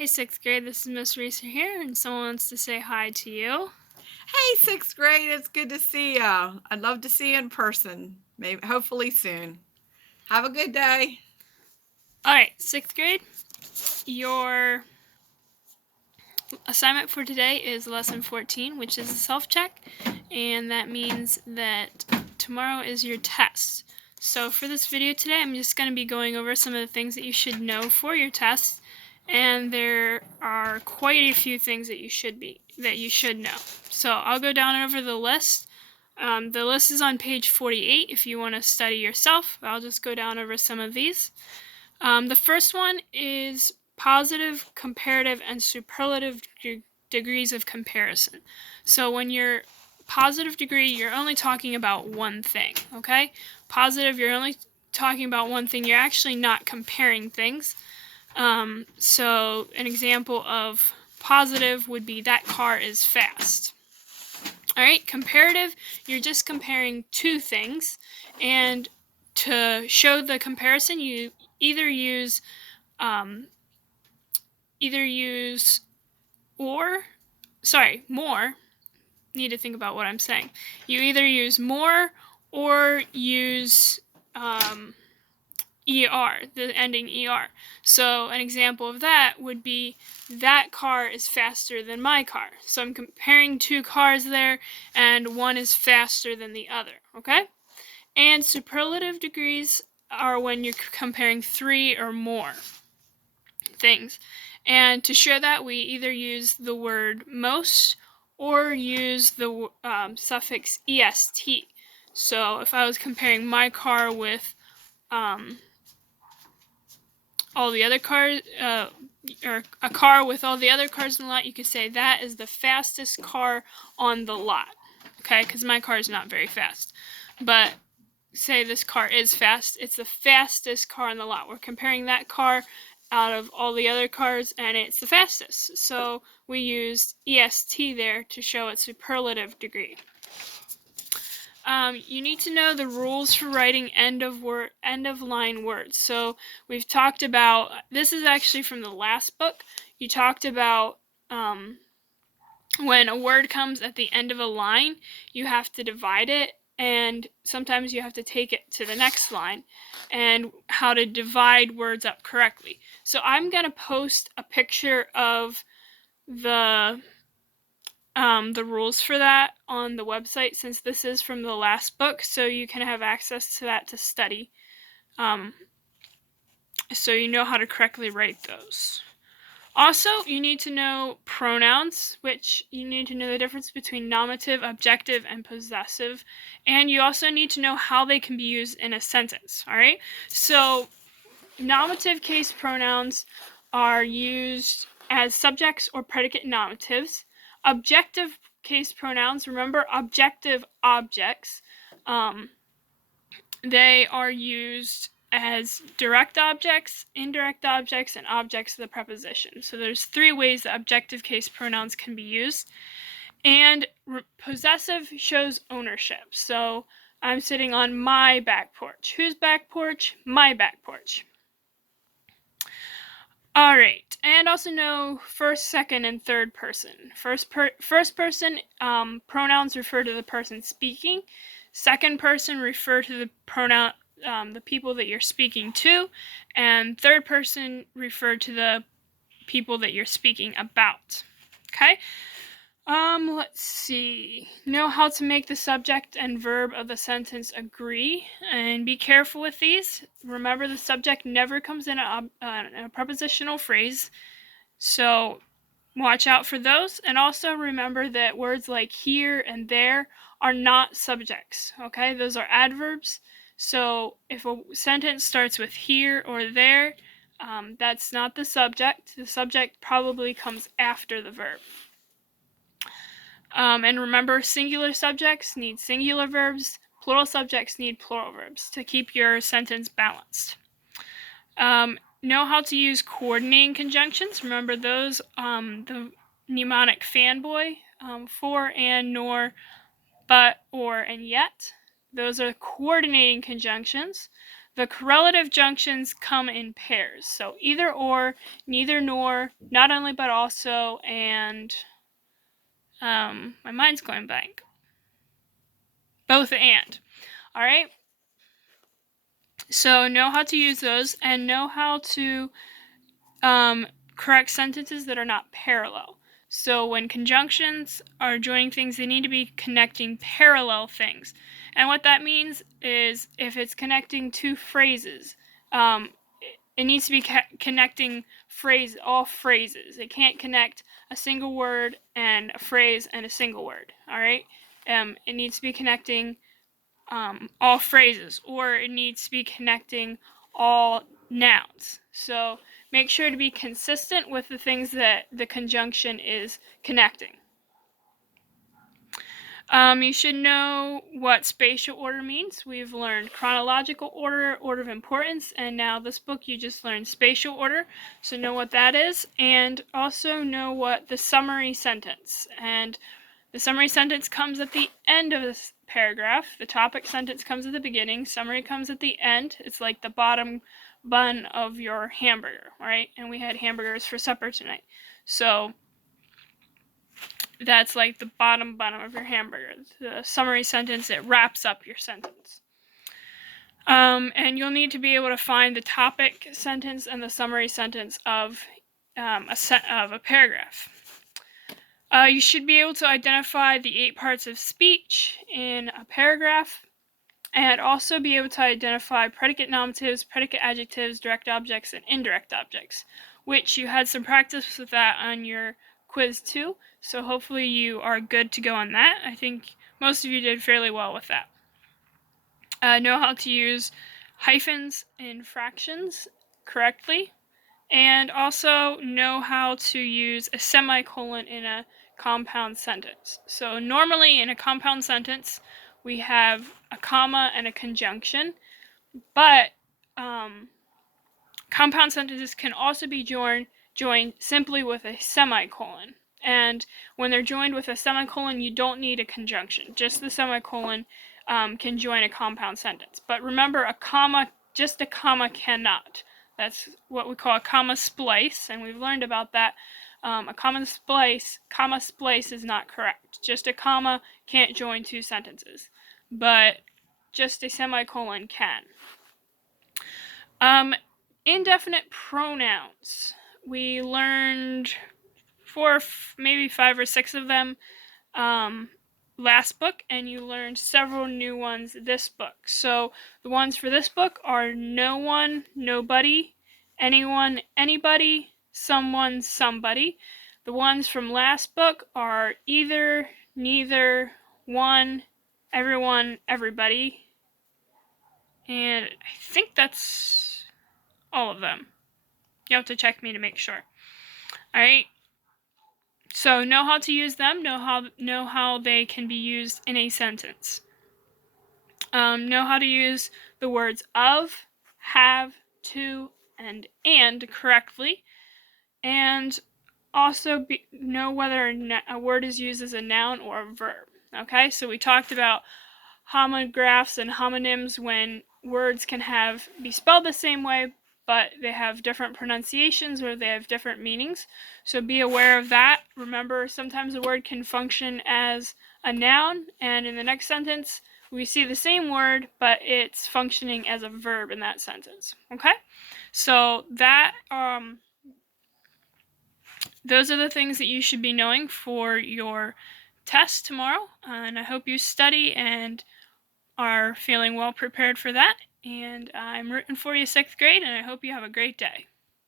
Hey, sixth grade, this is Miss Reeser here, and someone wants to say hi to you. Hey, sixth grade. It's good to see you. I'd love to see you in person. Maybe, hopefully soon. Have a good day. Alright, sixth grade, your assignment for today is lesson 14, which is a self-check, and that means that tomorrow is your test. So for this video today, I'm just going to be going over some of the things that you should know for your test, and there are quite a few things that you should know. So I'll go down over the list. The list is on page 48 if you want to study yourself. I'll just go down over some of these. The first one is positive, comparative, and superlative degrees of comparison. So when you're positive degree, you're only talking about one thing, okay? Positive, you're only talking about one thing. You're actually not comparing things. So an example of positive would be that car is fast. All right, comparative, you're just comparing two things, and to show the comparison, you either use um, more. Need to think about what I'm saying. You either use more or use ER, the ending ER. So an example of that would be that car is faster than my car. So I'm comparing two cars there, and one is faster than the other, okay? And superlative degrees are when you're comparing three or more things. And to show that, we either use the word most or use the suffix est. So if I was comparing my car with all the other cars, or a car with all the other cars in the lot, you could say that is the fastest car on the lot. Okay, because my car is not very fast. But say this car is fast, it's the fastest car on the lot. We're comparing that car out of all the other cars, and it's the fastest. So we used est there to show its superlative degree. You need to know the rules for writing end of line words. So we've talked about, this is actually from the last book. You talked about when a word comes at the end of a line, you have to divide it, and sometimes you have to take it to the next line, and how to divide words up correctly. So I'm going to post a picture of the rules for that on the website, since this is from the last book, so you can have access to that to study, so you know how to correctly write those. Also, you need to know pronouns, which you need to know the difference between nominative, objective, and possessive, and you also need to know how they can be used in a sentence, all right? So nominative case pronouns are used as subjects or predicate nominatives. Objective case pronouns, remember objective objects, they are used as direct objects, indirect objects, and objects of the preposition. So there's three ways that objective case pronouns can be used. And possessive shows ownership. So I'm sitting on my back porch. Whose back porch? My back porch. All right, and also know first, second, and third person. First person pronouns refer to the person speaking. Second person refer to the pronoun, the people that you're speaking to, and third person refer to the people that you're speaking about. Okay. Let's see. Know how to make the subject and verb of the sentence agree, and be careful with these. Remember, the subject never comes in a prepositional phrase, so watch out for those. And also remember that words like here and there are not subjects, okay? Those are adverbs. So if a sentence starts with here or there, that's not the subject. The subject probably comes after the verb. And remember, singular subjects need singular verbs, plural subjects need plural verbs to keep your sentence balanced. Know how to use coordinating conjunctions. Remember those, the mnemonic fanboy, for, and, nor, but, or, and yet. Those are coordinating conjunctions. The correlative junctions come in pairs. So either or, neither nor, not only but also, and my mind's going blank. Both and. All right. So know how to use those and know how to correct sentences that are not parallel. So when conjunctions are joining things, they need to be connecting parallel things. And what that means is if it's connecting two phrases, it needs to be connecting all phrases. It can't connect a single word and a phrase and a single word, all right? It needs to be connecting all phrases, or it needs to be connecting all nouns. So make sure to be consistent with the things that the conjunction is connecting. You should know what spatial order means. We've learned chronological order, order of importance, and now this book you just learned spatial order. So know what that is, and also know what the summary sentence. And the summary sentence comes at the end of this paragraph. The topic sentence comes at the beginning. Summary comes at the end. It's like the bottom bun of your hamburger, right? And we had hamburgers for supper tonight. So that's like the bottom bun of your hamburger. The summary sentence, it wraps up your sentence. And you'll need to be able to find the topic sentence and the summary sentence of a paragraph. You should be able to identify the 8 parts of speech in a paragraph, and also be able to identify predicate nominatives, predicate adjectives, direct objects, and indirect objects, which you had some practice with that on your quiz too, so hopefully you are good to go on that. I think most of you did fairly well with that. Know how to use hyphens in fractions correctly, and also know how to use a semicolon in a compound sentence. So normally in a compound sentence, we have a comma and a conjunction, but compound sentences can also be joined simply with a semicolon. And when they're joined with a semicolon, you don't need a conjunction. Just the semicolon can join a compound sentence. But remember, just a comma cannot. That's what we call a comma splice, and we've learned about that. A comma splice is not correct. Just a comma can't join two sentences, but just a semicolon can. Indefinite pronouns. We learned 4, maybe 5 or 6 of them last book, and you learned several new ones this book. So the ones for this book are no one, nobody, anyone, anybody, someone, somebody. The ones from last book are either, neither, one, everyone, everybody. And I think that's all of them. You have to check me to make sure. All right. So know how to use them. Know how they can be used in a sentence. Know how to use the words of, have, to, and correctly, and also know whether a word is used as a noun or a verb. Okay. So we talked about homographs and homonyms when words can be spelled the same way, but they have different pronunciations or they have different meanings. So be aware of that. Remember, sometimes a word can function as a noun, and in the next sentence, we see the same word, but it's functioning as a verb in that sentence. Okay? So that, those are the things that you should be knowing for your test tomorrow, and I hope you study and are feeling well prepared for that. And I'm rooting for you, 6th grade, and I hope you have a great day.